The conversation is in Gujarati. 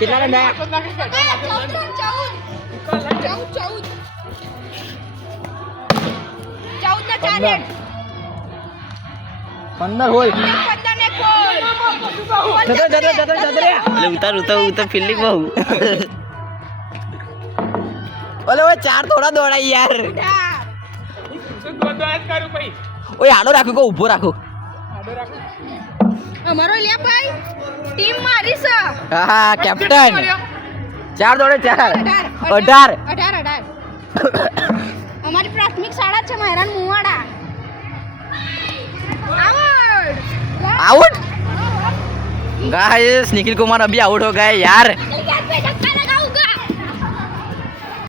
કેટલા રન થયા? 15 હોય. उतर फील्डिंग बहु ઓલે ઓય ચાર થોડા દોડાય યાર. ઓય આડો રાખો કો ઊભો રાખો. અમારો લે ભાઈ ટીમ મારી છે. હા કેપ્ટન. ચાર દોડે 4. 18. અમારી પ્રાથમિક શાળા છે મહેરાન મુવાડા. आउट गाइस निखिल कुमार अभी आउट हो गए यार.